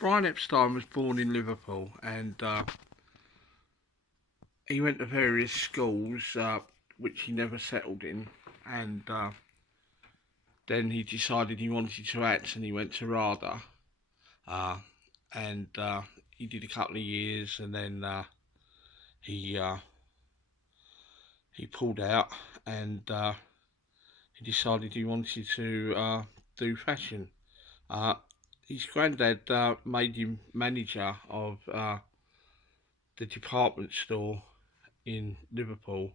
Brian Epstein was born in Liverpool, and he went to various schools, which he never settled in, and then he decided he wanted to act, and he went to RADA, uh, and he did a couple of years, and then he he pulled out, and he decided he wanted to do fashion. Uh, his granddad made him manager of the department store in Liverpool,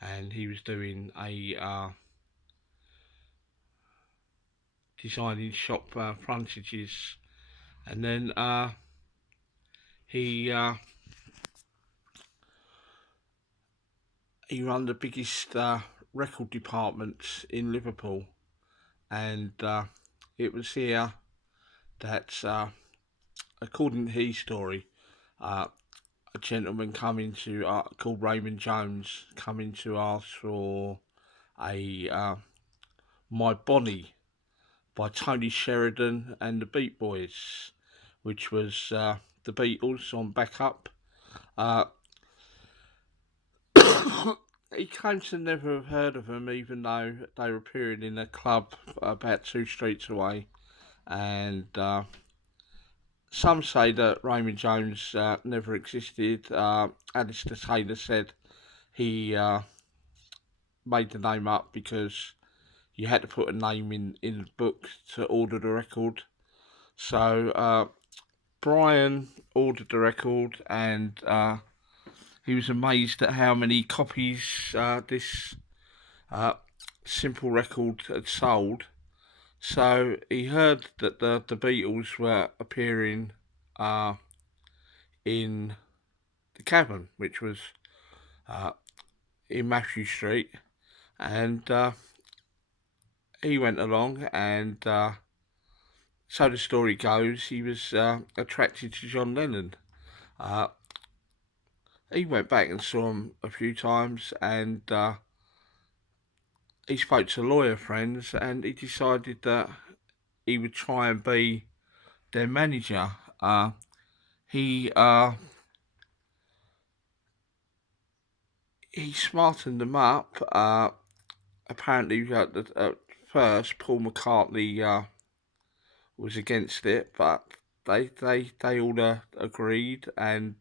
and he was doing a designing shop frontages, and then he he ran the biggest record department in Liverpool, and it was here that, according to his story, uh, a gentleman coming to called Raymond Jones coming to ask for a My Bonnie by Tony Sheridan and the Beat Boys, which was the Beatles on backup. Uh, he claims to never have heard of them, even though they were appearing in a club about 2 streets away. And some say that Raymond Jones never existed. Alistair Taylor said he made the name up because you had to put a name in the book to order the record. So Brian ordered the record, and he was amazed at how many copies this uh, simple record had sold. So he heard that the Beatles were appearing uh, in the Cavern, which was uh, in Matthew Street, and he went along, and so the story goes, he was attracted to John Lennon. Uh, he went back and saw him a few times, and he spoke to lawyer friends, and he decided that he would try and be their manager. He he smartened them up. Apparently, at first, Paul McCartney was against it, but they all agreed, and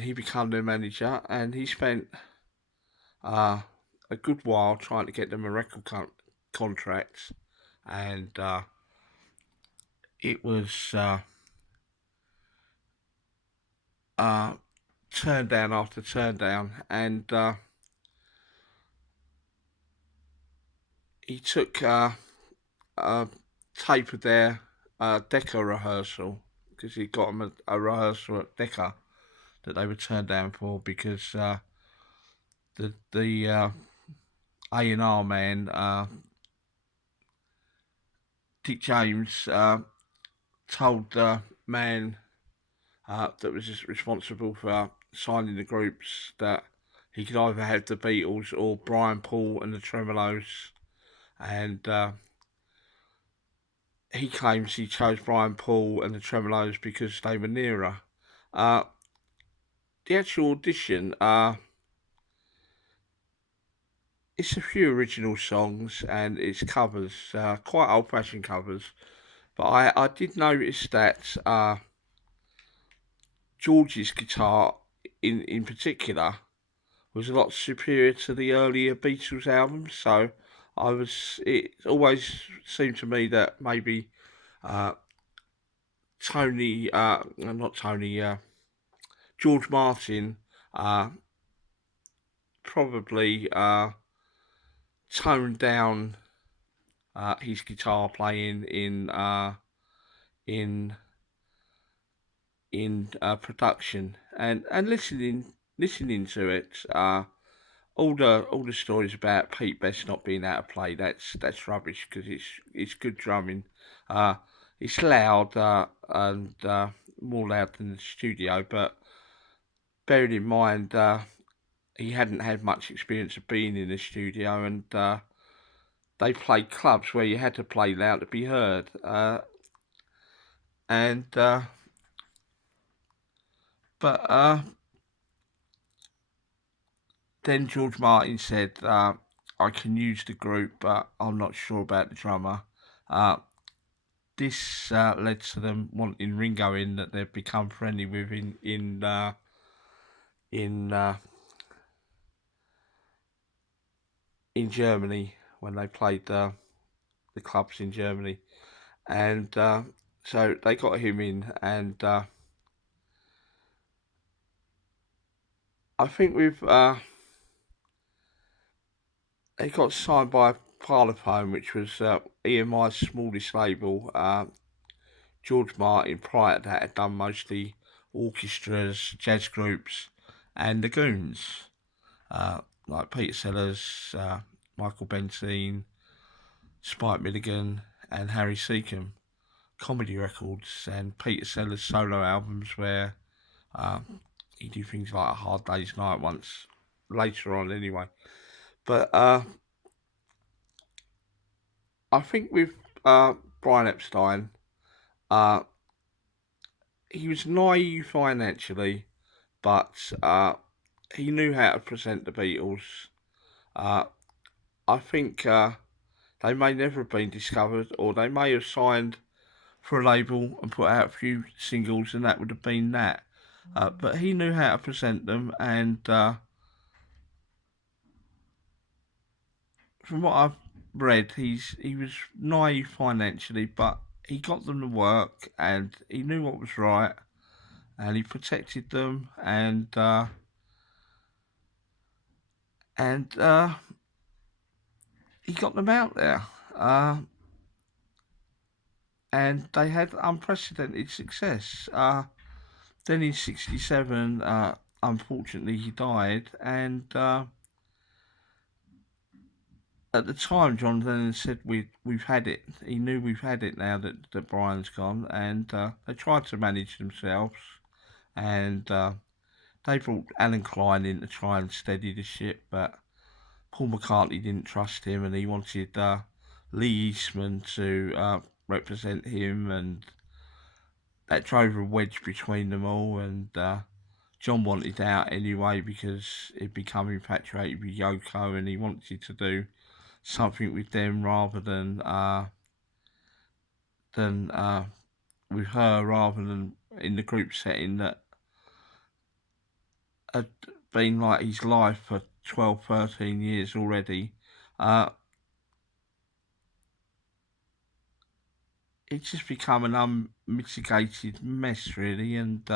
he became their manager, and he spent uh, a good while trying to get them a record contract, and it was uh, turn down after turn down, and he took a tape of their Decca rehearsal, because he got them a rehearsal at Decca that they were turned down for, because the A&R man, Dick James, told the man that was responsible for signing the groups that he could either have the Beatles or Brian, Paul and the Tremolos, and he claims he chose Brian, Paul and the Tremolos because they were nearer. Uh, the actual audition, it's a few original songs and it's covers, quite old-fashioned covers, but I did notice that George's guitar in particular was a lot superior to the earlier Beatles albums. So it always seemed to me that maybe uh, Tony, not Tony, George Martin uh, probably toned down his guitar playing in production, and listening to it. All the stories about Pete Best not being able to play, that's rubbish, because it's good drumming. Uh, it's loud, and more loud than the studio, but bearing in mind he hadn't had much experience of being in the studio, and they played clubs where you had to play loud to be heard. And but Then George Martin said, "I can use the group, but I'm not sure about the drummer." Uh, this led to them wanting Ringo in, that they've become friendly with in uh, in Germany when they played the clubs in Germany, and so they got him in, and I think they got signed by Parlophone, which was EMI's smallest label. George Martin, prior to that, had done mostly orchestras, jazz groups, and the Goons, uh, like Peter Sellers, Michael Bentine, Spike Milligan, and Harry Seacombe. Comedy records and Peter Sellers solo albums where uh, he did things like A Hard Day's Night once, later on anyway. But I think with Brian Epstein, uh, he was naive financially, but he knew how to present the Beatles. Uh, I think they may never have been discovered, or they may have signed for a label and put out a few singles, and that would have been that. But he knew how to present them, and from what I've read, he was naive financially, but he got them to work, and he knew what was right, and he protected them, and he got them out there. Uh, and they had unprecedented success. Then in '67, unfortunately, he died, and at the time, John Lennon said we've had it. He knew we've had it now that Brian's gone, and they tried to manage themselves, and they brought Alan Klein in to try and steady the ship, but Paul McCartney didn't trust him, and he wanted Lee Eastman to represent him, and that drove a wedge between them all. And John wanted out anyway because he'd become infatuated with Yoko, and he wanted to do something with them rather than with her, rather than in the group setting that had been like his life for 12, 13 years already. It's just become an unmitigated mess, really, and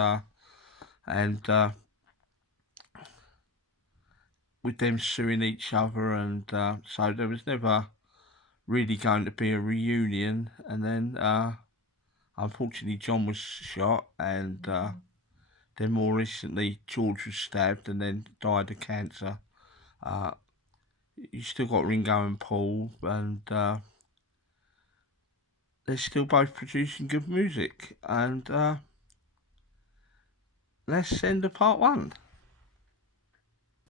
with them suing each other, and so there was never really going to be a reunion. And then, unfortunately, John was shot, and then more recently, George was stabbed and then died of cancer. Uh, you still got Ringo and Paul, and they're still both producing good music. And let's end the part one.